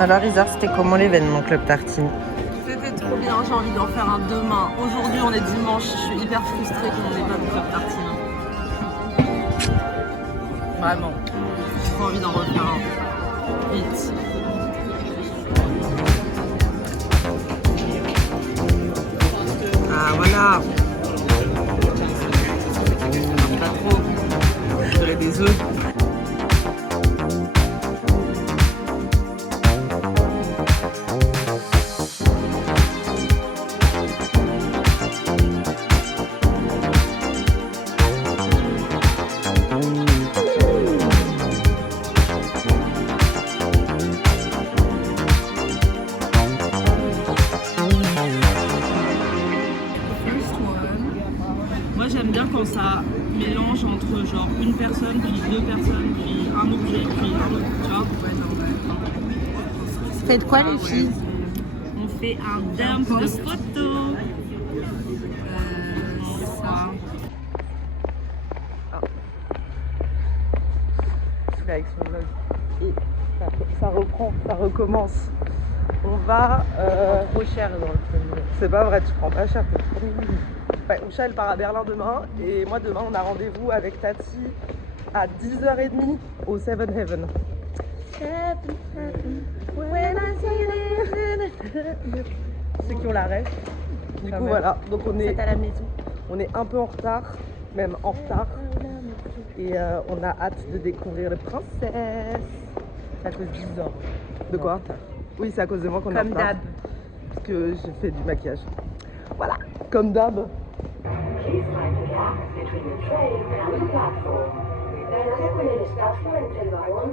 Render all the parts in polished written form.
Alors Isar, c'était comment l'événement Club Tartine? C'était trop bien, j'ai envie d'en faire un demain. Aujourd'hui on est dimanche, je suis hyper frustrée qu'on n'ait pas de Club Tartine. Vraiment, j'ai trop envie d'en refaire un. Vite. Ah voilà. Pas trop. Je dirais des œufs. Moi j'aime bien quand ça mélange entre genre une personne, puis deux personnes, puis un objet, puis un autre, tu vois. Faites quoi les filles? On fait un dump de photos. Ça. Avec son vlog. Et ça reprend, ça recommence. On va... trop cher dans le film. C'est pas vrai, tu prends pas cher, t'es trop mignon. Ouais, Usha elle part à Berlin demain et moi demain on a rendez-vous avec Tati à 10h30 au Seven Heaven. Ceux qui ont la rêve. Du coup voilà, donc on est à la maison. On est un peu en retard, même en retard. Et on a hâte de découvrir les princesses. C'est à cause d'Isor. De quoi? Oui, c'est à cause de moi qu'on est en retard. Comme d'hab. Parce que j'ai fait du maquillage. Voilà, comme d'hab. Please mind the gap between the train and the platform. Then 10 minutes platform in Ireland.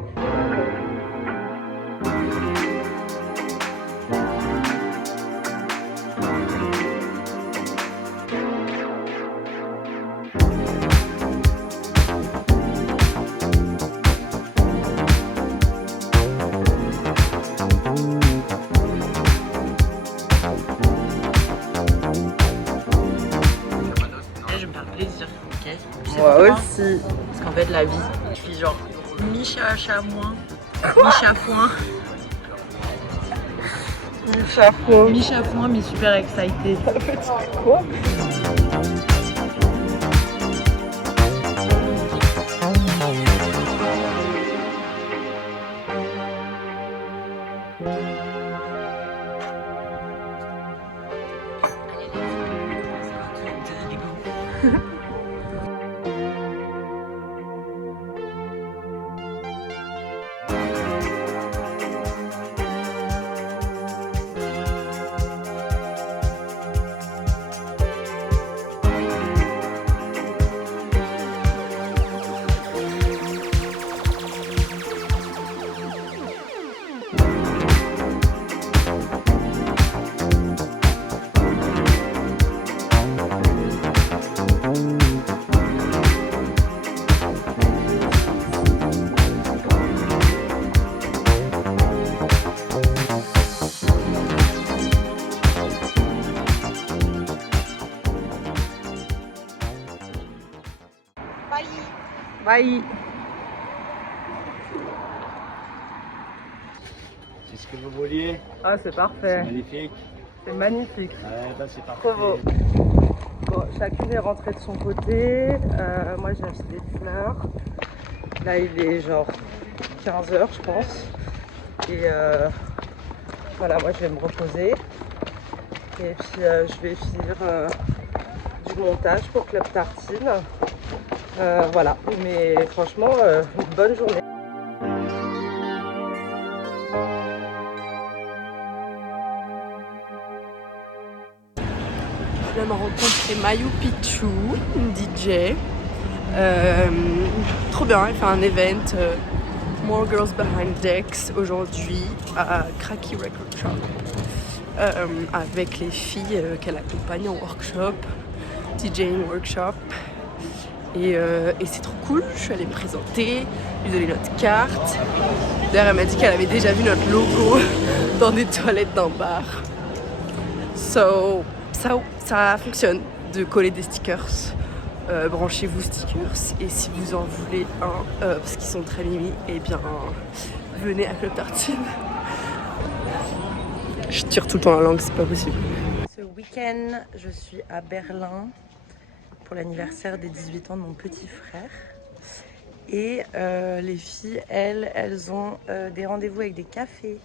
Moi aussi. Parce qu'en fait, la vie, je suis genre mi-chat moins, mi-chat-foin. Mi-chapeau. Mi-chat-foin, mi-super excitée. Quoi? Bye. C'est ce que vous vouliez. Ah, c'est parfait. C'est magnifique. C'est magnifique. Ouais, bah c'est parfait. Trop beau. Bon, chacune est rentrée de son côté. Moi, j'ai acheté des fleurs. Là, il est genre 15h, je pense. Et voilà, moi, je vais me reposer. Et puis, je vais finir du montage pour Club Tartine. Voilà, mais franchement, une bonne journée. Je viens de rencontrer Mayu Picchu, une DJ. Trop bien, elle fait un event More Girls Behind Decks aujourd'hui à Cracky Record Shop avec les filles qu'elle accompagne en workshop, DJing workshop. Et c'est trop cool, je suis allée me présenter, lui donner notre carte. D'ailleurs, elle m'a dit qu'elle avait déjà vu notre logo dans des toilettes d'un bar. So, ça fonctionne de coller des stickers. Branchez-vous stickers. Et si vous en voulez un, parce qu'ils sont très mimi, et bien venez à Club Tartine. Je tire tout le temps la langue, c'est pas possible. Ce week-end, je suis à Berlin pour l'anniversaire des 18 ans de mon petit frère. Et les filles, elles ont des rendez-vous avec des cafés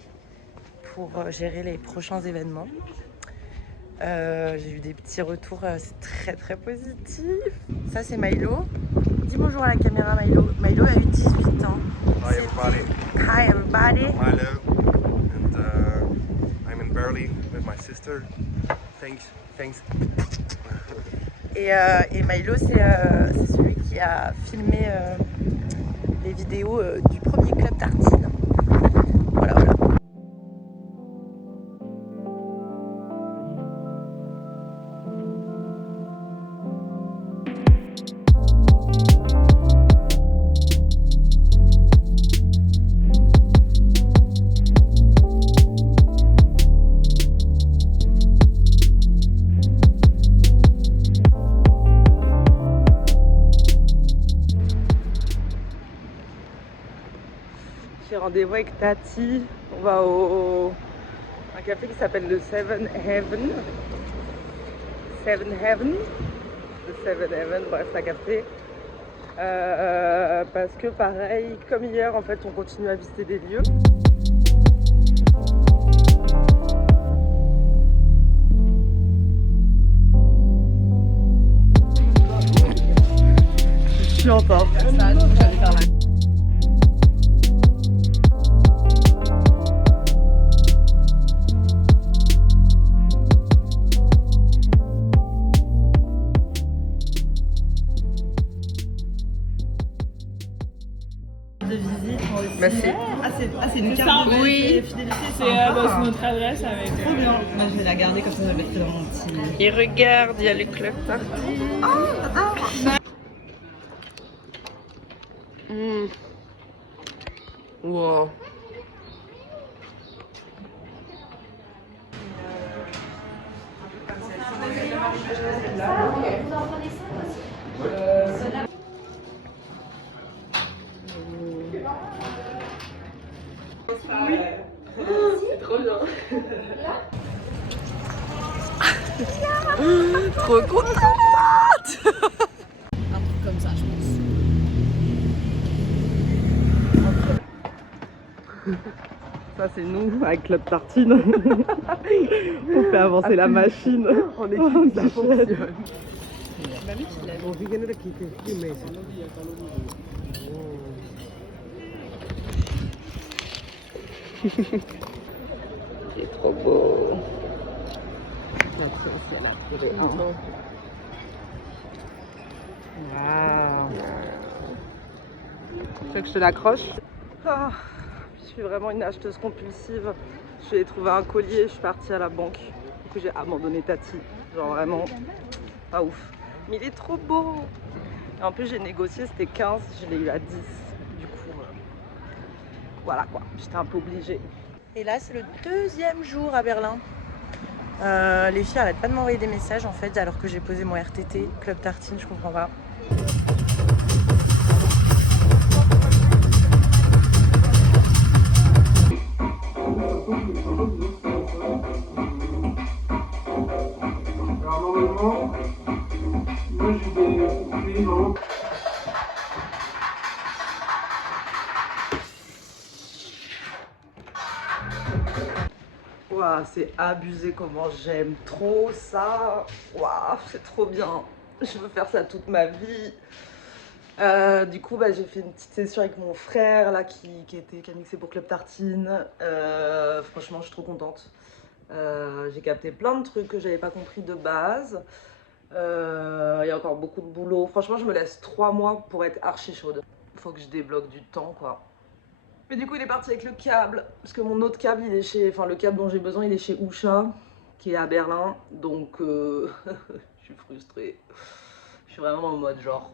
pour gérer les prochains événements. J'ai eu des petits retours, c'est très très positif. Ça c'est Milo. Dis bonjour à la caméra Milo. Milo a eu 18 ans. Hi everybody. Hi everybody. I'm Milo and I'm in Berlin with my sister. Thanks. Et Milo c'est celui qui a filmé les vidéos du premier club tartine. Voilà. J'ai rendez-vous avec Tati. On va au un café qui s'appelle le Seven Heaven. Le Seven Heaven, bref, un café. Parce que pareil, comme hier, en fait, on continue à visiter des lieux. Je suis en tort. De visite. Bah c'est... C'est une carte de Oui. C'est notre adresse avec. trop bien. Moi je vais la garder comme ça, je la mettrai dans mon petit. Et regarde, il y a le club tartine. Wow. C'est trop bien. Trop contente. Un truc comme ça, je pense. Ça c'est nous avec Club Tartine. On fait avancer la machine. On équipe ça fonctionne. C'est trop beau. Waouh. Tu veux que je te l'accroche? Je suis vraiment une acheteuse compulsive. Je suis allée trouver un collier, je suis partie à la banque. Du coup j'ai abandonné Tati. Genre vraiment pas ouf. Mais il est trop beau. Et en plus j'ai négocié, c'était 15, je l'ai eu à 10. Du coup voilà quoi, j'étais un peu obligée. Et là c'est le deuxième jour à Berlin. Les filles arrêtent pas de m'envoyer des messages en fait alors que j'ai posé mon RTT Club Tartine, je comprends pas. Waouh, c'est abusé comment j'aime trop ça. Waouh, c'est trop bien. Je veux faire ça toute ma vie. Du coup, j'ai fait une petite session avec mon frère là qui a mixé pour Club Tartine. Franchement, je suis trop contente. J'ai capté plein de trucs que j'avais pas compris de base. Il y a encore beaucoup de boulot. Franchement, je me laisse 3 mois pour être archi chaude. Faut que je débloque du temps, quoi. Mais du coup, il est parti avec le câble. Parce que mon autre câble, il est chez. Enfin, le câble dont j'ai besoin, il est chez Usha, qui est à Berlin. Donc, je suis frustrée. Je suis vraiment en mode genre.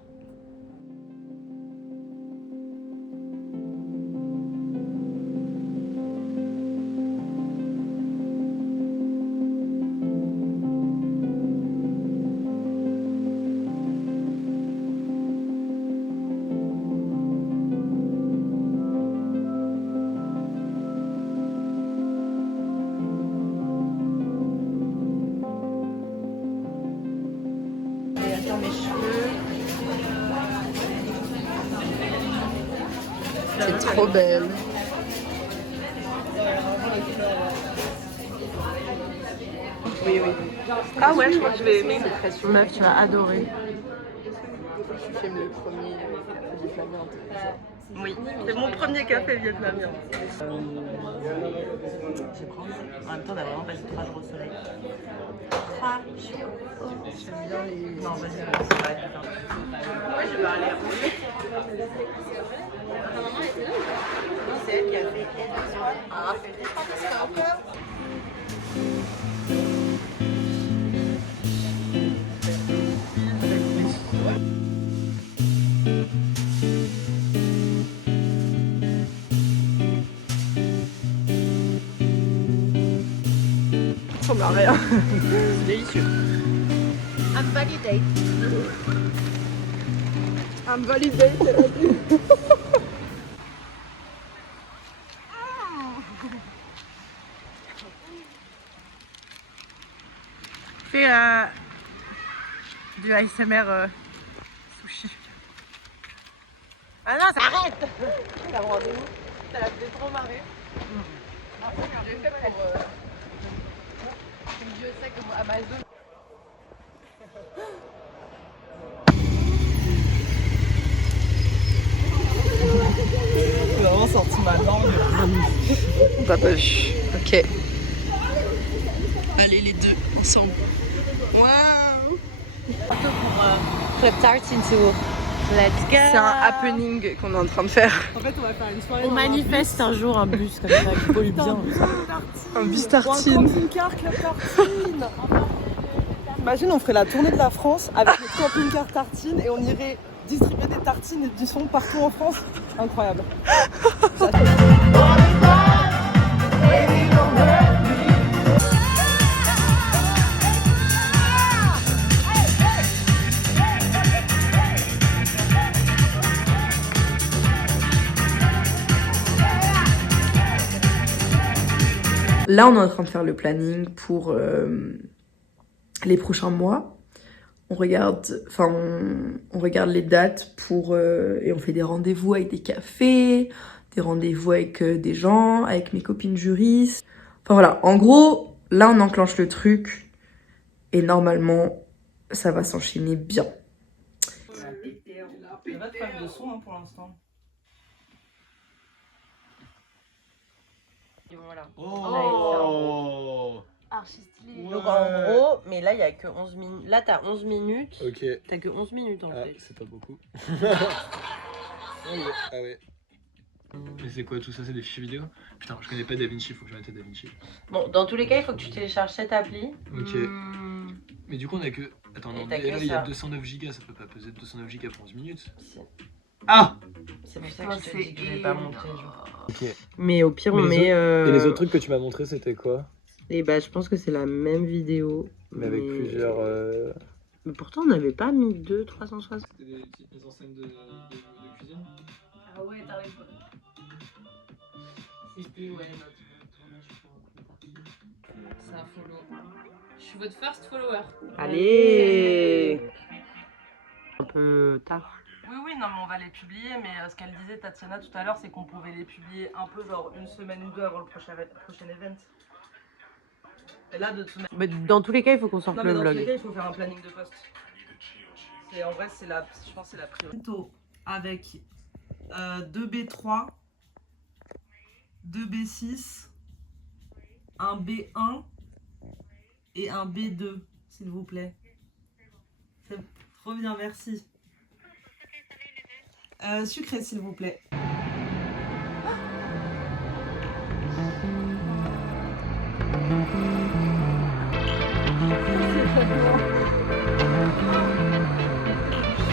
trop belle. Oui, oui. Ah ouais, je crois que je vais aimer. Meuf, tu vas adorer. Tu filmes le premier vietnamien. Oui, c'est mon premier café vietnamien. Je prends. En même temps, on a vraiment passé 3 jours au soleil. 3 jours. J'aime bien les. Non, vas-y, c'est vrai. Ouais, je vais aller après. C'est elle qui a fait. Ah, Ça ressemble à rien. C'est délicieux. I'm validate. I'm validate, elle a dit. Fais du ASMR sushi. Ah non, ça arrête. T'as rendez-vous. Ça l'a fait trop marrer. J'ai fait pour Dieu sait que moi, Amazon. J'ai vraiment sorti ma langue. Baboche. Ok. Allez les deux ensemble. Waouh. Club Tartine Tour. Let's go. C'est un happening qu'on est en train de faire. En fait, on va faire une soirée. On manifeste un jour un bus comme ça qui pollue bien. Un bus tartine. Camping-car Club Tartine. Imagine, on ferait la tournée de la France avec le camping-car Tartine et on irait distribuer des tartines et du son partout en France. Incroyable. Là, on est en train de faire le planning pour les prochains mois. On regarde les dates pour et on fait des rendez-vous avec des cafés, des rendez-vous avec des gens, avec mes copines juristes. Enfin voilà, en gros, là on enclenche le truc et normalement ça va s'enchaîner bien. Il n'y a pas de problème de son pour l'instant. Voilà. Oh. Archi stylé. Donc en gros, mais là il y a que 11 minutes. Là t'as 11 minutes. Ok. T'as que 11 minutes en fait. C'est pas beaucoup. Ah ouais. Mais c'est quoi tout ça? C'est des fichiers vidéo? Putain, je connais pas DaVinci, faut que j'arrête DaVinci. Bon, dans tous les cas, il faut que tu télécharges cette appli. Ok. Mais du coup, on a que. Attends, non, t'as là que il y a ça. 209 Go, ça peut pas peser 209 Go pour 11 minutes. Si. Ah! C'est pour ça que je te dis que je vais pas montrer. Ok. Mais au pire, on met. Et les autres trucs que tu m'as montré, c'était quoi? Et bah, je pense que c'est la même vidéo. Mais avec plusieurs. Mais pourtant, on n'avait pas mis 360. C'était des petites mises en scène de cuisine? Ah ouais, t'arrives. C'était ouais, notre tournage pour C'est un follow. Je suis votre first follower. Allez! Un peu tard. Oui, oui, non, mais on va les publier. Mais ce qu'elle disait, Tatiana, tout à l'heure, c'est qu'on pouvait les publier un peu, genre une semaine ou deux avant le prochain event. Et là, de toute manière. Mais dans tous les cas, il faut qu'on sorte Non, mais le dans tous les vlog. cas, il faut faire un planning de poste. Et en vrai, je pense que c'est la priorité. Plutôt avec 2B3, 2B6, un B1 et un B2, s'il vous plaît. C'est trop bien, merci. Sucré, s'il vous plaît.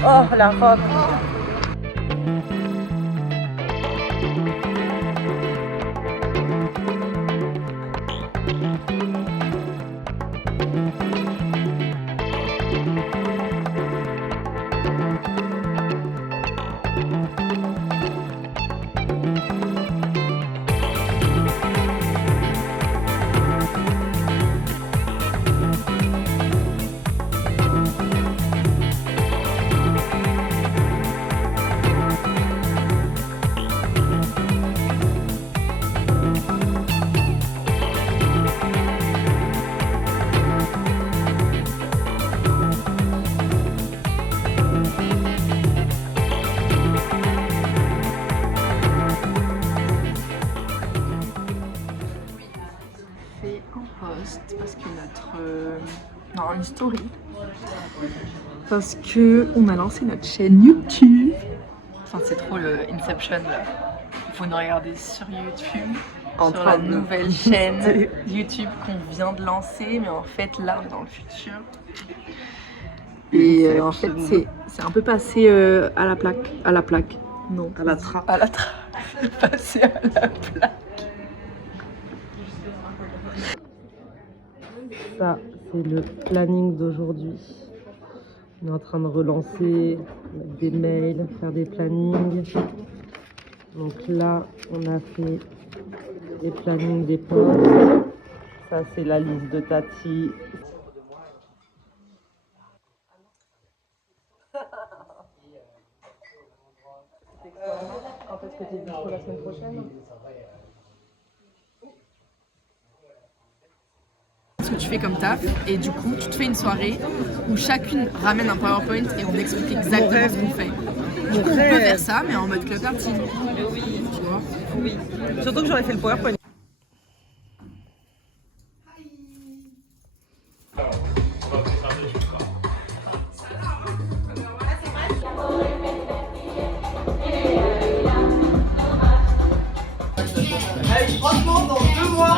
Oh, la robe! post parce que non, une story. Parce que on a lancé notre chaîne YouTube. Enfin, c'est trop le Inception là. Il faut nous regarder sur YouTube. Sur la nouvelle chaîne YouTube qu'on vient de lancer, mais en fait là on est dans le futur. Et en fait c'est un peu passé à la plaque. Non. À la trappe. À la trappe. Passé à la plaque. Ça, c'est le planning d'aujourd'hui. On est en train de relancer, mettre des mails, faire des plannings. Donc là, on a fait les plannings des posts. Ça, c'est la liste de Tati. Quand est-ce que tu es dispo la semaine prochaine? Ce que tu fais comme taf, et du coup tu te fais une soirée où chacune ramène un PowerPoint et on explique exactement ce qu'on fait. Du coup on peut faire ça mais en mode club party. Oui. Tu vois? Oui. Surtout que j'aurais fait le PowerPoint. Franchement, dans 2 mois.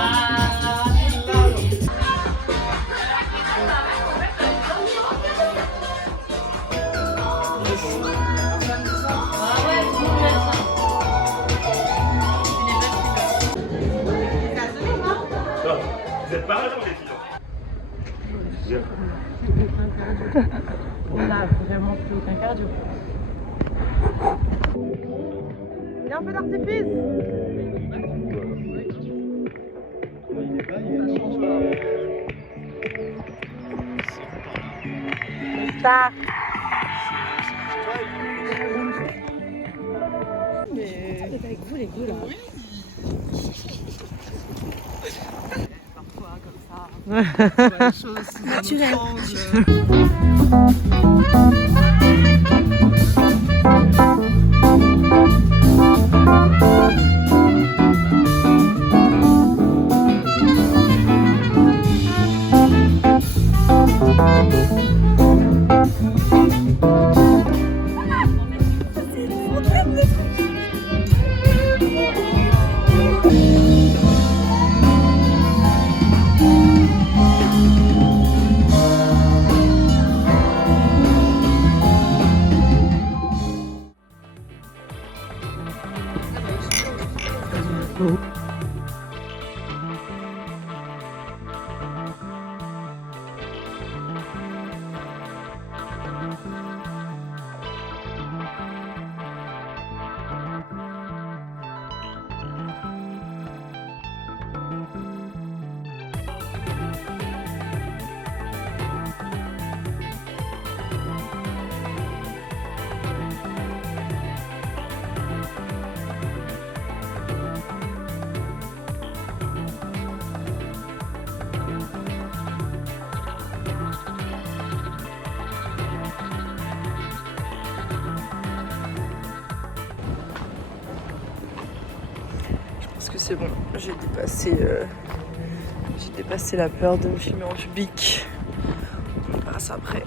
Vous êtes pas mal les filles. On a vraiment plus aucun cardio. Il y a un peu d'artifice. Ça. Mais avec vous les deux là. Parfois comme ça. Les choses aussi naturelles. Parce que c'est bon, j'ai dépassé la peur de me filmer en public. On verra ça après.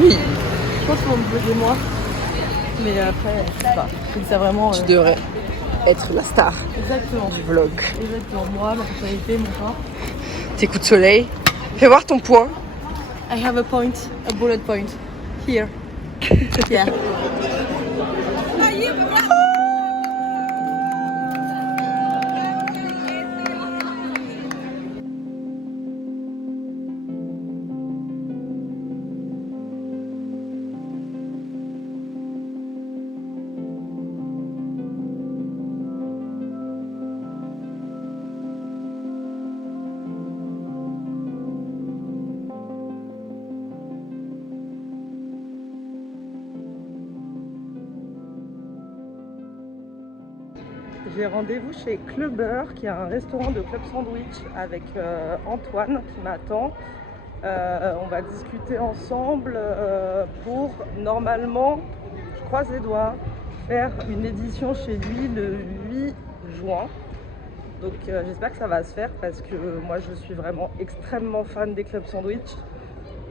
Oui. Je pense qu'on me bloguer moi. Mais après, je sais pas. Je ça vraiment. Tu devrais être la star Exactement. du vlog. Exactement. Moi, ma personnalité, mon corps. Tes coups de soleil. Fais voir ton point. I have a point, a bullet point. Here. Yeah. j'ai rendez-vous chez Clubber, qui est un restaurant de club sandwich avec Antoine qui m'attend. On va discuter ensemble pour normalement, je croise les doigts, faire une édition chez lui le 8 juin. Donc j'espère que ça va se faire parce que moi je suis vraiment extrêmement fan des clubs sandwich.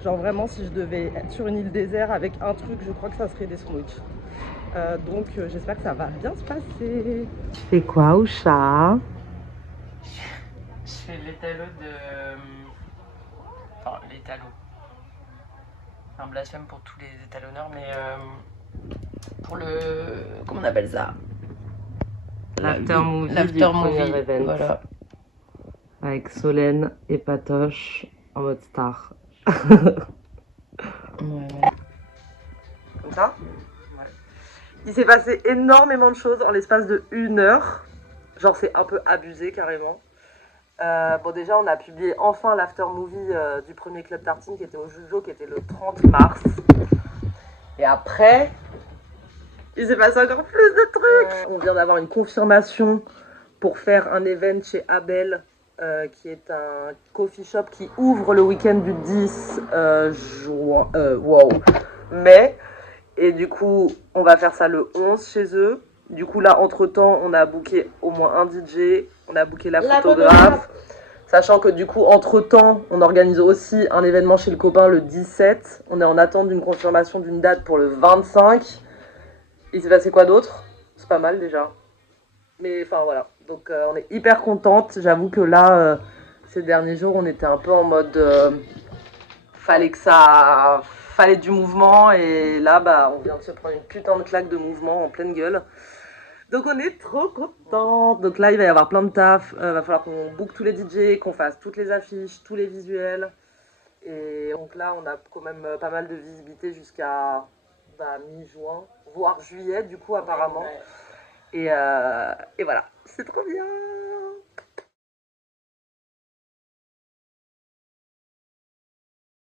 Genre vraiment si je devais être sur une île désert avec un truc, je crois que ça serait des sandwichs. Donc j'espère que ça va bien se passer. Tu fais quoi Ousha? Je fais l'étalo de... Enfin, l'étalo. Un blasphème pour tous les étalonneurs, mais pour le... Comment on appelle ça? L'after movie L'after du premier movie, event. voilà. Avec Solène et Patoche en mode star. Ouais. Comme ça? Ouais. Il s'est passé énormément de choses en l'espace de 1 heure. Genre c'est un peu abusé carrément. Bon déjà on a publié enfin l'after movie du premier Club Tartine qui était au Jujo, qui était le 30 mars. Et après, il s'est passé encore plus de trucs. On vient d'avoir une confirmation pour faire un event chez Abel, qui est un coffee shop qui ouvre le week-end du 10 mai. Et du coup, on va faire ça le 11 chez eux. Du coup, là, entre-temps, on a booké au moins un DJ, on a booké la photographe. Sachant que du coup, entre-temps, on organise aussi un événement chez le copain le 17. On est en attente d'une confirmation d'une date pour le 25. Il s'est passé quoi d'autre? C'est pas mal déjà. Mais enfin voilà, donc on est hyper contente. J'avoue que là, ces derniers jours, on était un peu en mode... fallait du mouvement. Et là, bah, on vient de se prendre une putain de claque de mouvement en pleine gueule. Donc on est trop contente. Donc là, il va y avoir plein de taf. Va falloir qu'on book tous les DJ, qu'on fasse toutes les affiches, tous les visuels. Et donc là, on a quand même pas mal de visibilité jusqu'à mi-juin, voire juillet du coup apparemment. Et voilà, c'est trop bien.